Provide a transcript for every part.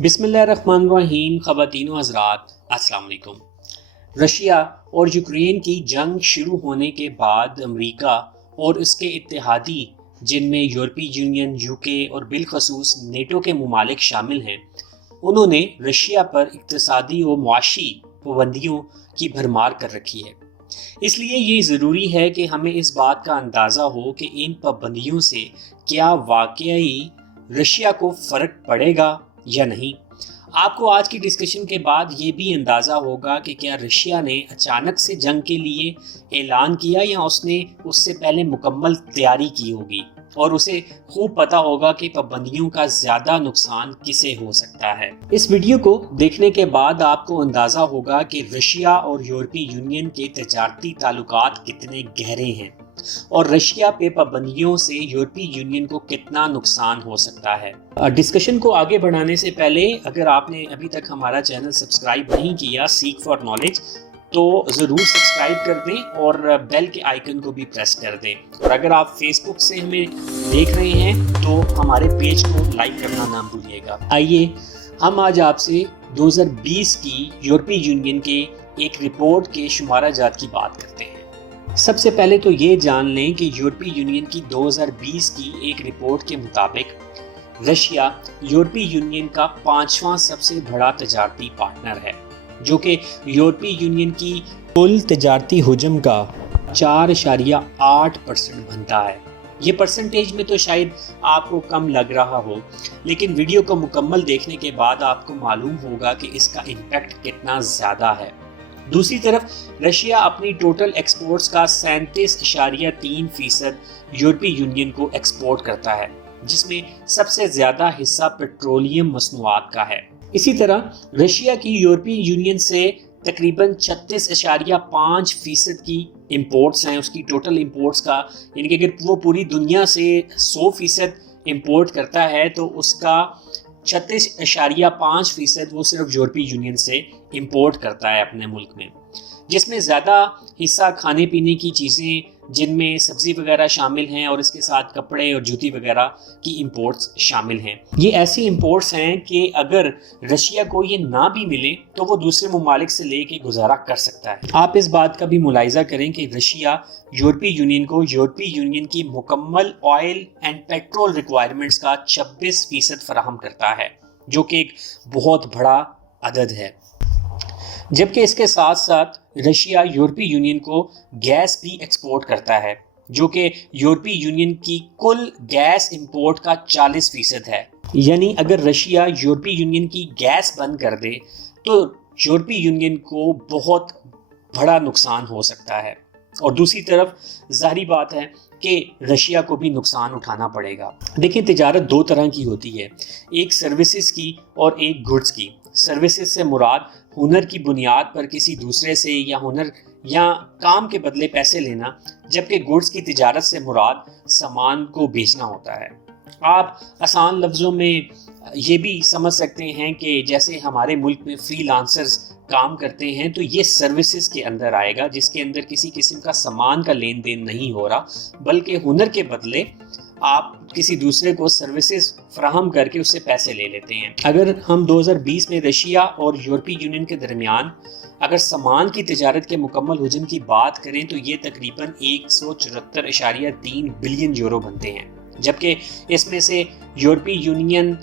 بسم اللہ الرحمن الرحیم۔ خواتین و حضرات السلام علیکم۔ رشیا اور یوکرین کی جنگ شروع ہونے کے بعد امریکہ اور اس کے اتحادی جن میں یورپی یونین، یوکے اور بالخصوص نیٹو کے ممالک شامل ہیں، انہوں نے رشیا پر اقتصادی و معاشی پابندیوں کی بھرمار کر رکھی ہے۔ اس لیے یہ ضروری ہے کہ ہمیں اس بات کا اندازہ ہو کہ ان پابندیوں سے کیا واقعی رشیا کو فرق پڑے گا یا نہیں۔ آپ کو آج کی ڈسکشن کے بعد یہ بھی اندازہ ہوگا کہ کیا رشیا نے اچانک سے جنگ کے لیے اعلان کیا یا اس نے اس سے پہلے مکمل تیاری کی ہوگی، اور اسے خوب پتہ ہوگا کہ پابندیوں کا زیادہ نقصان کسے ہو سکتا ہے۔ اس ویڈیو کو دیکھنے کے بعد آپ کو اندازہ ہوگا کہ رشیا اور یورپی یونین کے تجارتی تعلقات کتنے گہرے ہیں اور رشیا پہ پابندیوں سے یورپی یونین کو کتنا نقصان ہو سکتا ہے۔ ڈسکشن کو آگے بڑھانے سے پہلے اگر آپ نے ابھی تک ہمارا چینل سبسکرائب نہیں کیا سیک فار نالج، تو ضرور سبسکرائب کر دیں اور بیل کے آئیکن کو بھی پریس کر دیں، اور اگر آپ فیس بک سے ہمیں دیکھ رہے ہیں تو ہمارے پیج کو لائک کرنا نہ بھولیے گا۔ آئیے ہم آج آپ سے 2020 کی یورپی یونین کے ایک رپورٹ کے شمارہ جات کی بات کرتے ہیں۔ سب سے پہلے تو یہ جان لیں کہ یورپی یونین کی 2020 کی ایک رپورٹ کے مطابق رشیا یورپی یونین کا 5واں سب سے بڑا تجارتی پارٹنر ہے، جو کہ یورپی یونین کی کل تجارتی حجم کا 4.8% بنتا ہے۔ یہ پرسنٹیج میں تو شاید آپ کو کم لگ رہا ہو، لیکن ویڈیو کو مکمل دیکھنے کے بعد آپ کو معلوم ہوگا کہ اس کا امپیکٹ کتنا زیادہ ہے۔ دوسری طرف رشیا اپنی ٹوٹل ایکسپورٹس کا 37.3% یورپی یونین کو ایکسپورٹ کرتا ہے، جس میں سب سے زیادہ حصہ پیٹرولیم مصنوعات کا ہے۔ اسی طرح رشیا کی یورپی یونین سے تقریباً 36.5% کی امپورٹس ہیں، اس کی ٹوٹل امپورٹس کا، یعنی کہ اگر وہ پوری دنیا سے 100% امپورٹ کرتا ہے تو اس کا 36.5% وہ صرف یورپی یونین سے امپورٹ کرتا ہے اپنے ملک میں، جس میں زیادہ حصہ کھانے پینے کی چیزیں جن میں سبزی وغیرہ شامل ہیں، اور اس کے ساتھ کپڑے اور جوتی وغیرہ کی امپورٹس شامل ہیں۔ یہ ایسی امپورٹس ہیں کہ اگر رشیا کو یہ نہ بھی ملے تو وہ دوسرے ممالک سے لے کے گزارا کر سکتا ہے۔ آپ اس بات کا بھی ملاحظہ کریں کہ رشیا یورپی یونین کو یورپی یونین کی مکمل آئل اینڈ پیٹرول ریکوائرمنٹس کا 26% فراہم کرتا ہے، جو کہ ایک بہت بڑا عدد ہے۔ جبکہ اس کے ساتھ ساتھ رشیا یورپی یونین کو گیس بھی ایکسپورٹ کرتا ہے، جو کہ یورپی یونین کی کل گیس امپورٹ کا 40% ہے۔ یعنی اگر رشیا یورپی یونین کی گیس بند کر دے تو یورپی یونین کو بہت بڑا نقصان ہو سکتا ہے، اور دوسری طرف ظاہری بات ہے کہ رشیا کو بھی نقصان اٹھانا پڑے گا۔ دیکھیں، تجارت دو طرح کی ہوتی ہے، ایک سروسز کی اور ایک گڈز کی۔ سروسز سے مراد ہنر کی بنیاد پر کسی دوسرے سے یا ہنر یا کام کے بدلے پیسے لینا، جبکہ گڈز کی تجارت سے مراد سامان کو بیچنا ہوتا ہے۔ آپ آسان لفظوں میں یہ بھی سمجھ سکتے ہیں کہ جیسے ہمارے ملک میں فری لانسرز کام کرتے ہیں، تو یہ سروسز کے اندر آئے گا، جس کے اندر کسی قسم کا سامان کا لین دین نہیں ہو رہا، بلکہ ہنر کے بدلے آپ کسی دوسرے کو سروسز فراہم کر کے اس سے پیسے لے لیتے ہیں۔ اگر ہم 2020 میں رشیا اور یورپی یونین کے درمیان اگر سامان کی تجارت کے مکمل حجم کی بات کریں تو یہ تقریباً 174.3 بلین یورو بنتے ہیں، جبکہ اس میں سے یورپی یونین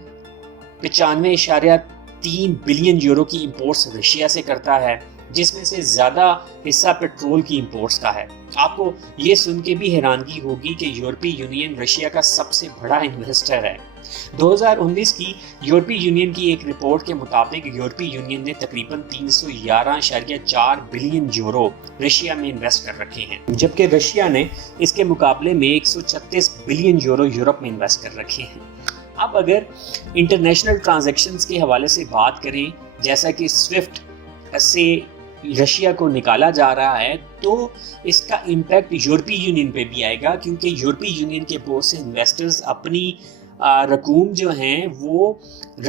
95.3 بلین یورو کی امپورٹس رشیا سے کرتا ہے، جس میں سے زیادہ حصہ پیٹرول کی امپورٹس کا ہے۔ آپ کو یہ سن کے بھی حیرانگی ہوگی کہ یورپی یونین رشیا کا سب سے بڑا انویسٹر ہے۔ 2019 کی یورپی یونین کی ایک رپورٹ کے مطابق یورپی یونین نے تقریباً 311.4 بلین یورو رشیا میں انویسٹ کر رکھے ہیں، جبکہ رشیا نے اس کے مقابلے میں 136 بلین یورو یورپ میں انویسٹ کر رکھے ہیں۔ اب اگر انٹرنیشنل ٹرانزیکشنز کے حوالے سے بات کریں، جیسا کہ سوئفٹ سے رشیا کو نکالا جا رہا ہے، تو اس کا امپیکٹ یورپی یونین پہ بھی آئے گا، کیونکہ یورپی یونین کے بہت سے انویسٹرز اپنی رقوم جو ہیں وہ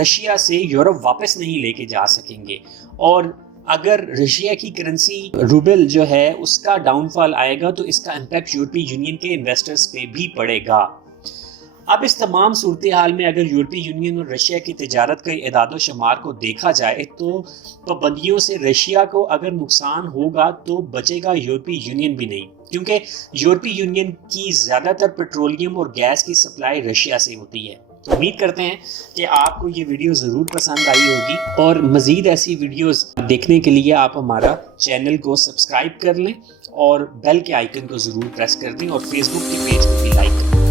رشیا سے یورپ واپس نہیں لے کے جا سکیں گے، اور اگر رشیا کی کرنسی روبل جو ہے اس کا ڈاؤن فال آئے گا تو اس کا امپیکٹ یورپی یونین کے انویسٹرز پہ بھی پڑے گا۔ اب اس تمام صورتحال میں اگر یورپی یونین اور رشیا کی تجارت کے اعداد و شمار کو دیکھا جائے تو پابندیوں سے رشیا کو اگر نقصان ہوگا تو بچے گا یورپی یونین بھی نہیں، کیونکہ یورپی یونین کی زیادہ تر پیٹرولیم اور گیس کی سپلائی رشیا سے ہوتی ہے۔ امید کرتے ہیں کہ آپ کو یہ ویڈیو ضرور پسند آئی ہوگی، اور مزید ایسی ویڈیوز دیکھنے کے لیے آپ ہمارا چینل کو سبسکرائب کر لیں اور بیل کے آئیکن کو ضرور پریس کر دیں، اور فیس بک کے پیج کو بھی لائک کریں۔